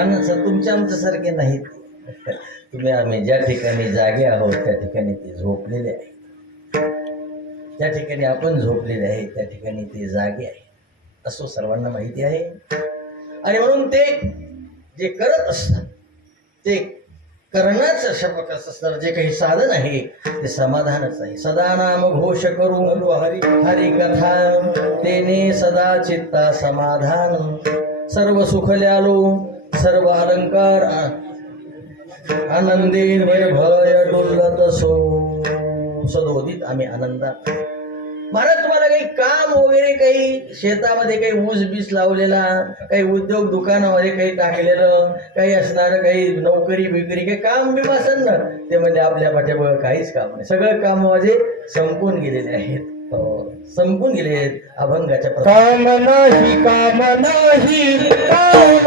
माणसं तुमच्या आमच्यासारखे नाहीत. तुम्ही आम्ही ज्या ठिकाणी जागे आहोत त्या ठिकाणी ते झोपलेले आहे, त्या ठिकाणी आपण झोपलेले आहे त्या ठिकाणी ते जागे आहे असं सर्वांना माहिती आहे. आणि म्हणून ते जे करत असतात ते करण्याचं शपथ असतं, जे काही साधन आहे ते समाधानच आहे. सदा नाम घोष करू हरी हरी कथा, तेने सदा चित्ता समाधान. सर्व सुखल्यालो सर्व अलंकार आनंदी निर्भय डुलत सो. सदोदित आम्ही आनंदात. महाराज तुम्हाला काही काम वगैरे, काही शेतामध्ये काही ऊस बीस लावलेला, काही उद्योग दुकानामध्ये काही टाकलेलं, काही असणार, काही नोकरी बिकरी, काही काम बी असेल ना, ते म्हणजे आपल्या पाठीमागं काहीच काम नाही. सगळं काम माझे संपून गेलेले आहेत, संपून गेले आहेत. अभंगाच्या काम नाही काम नाही काम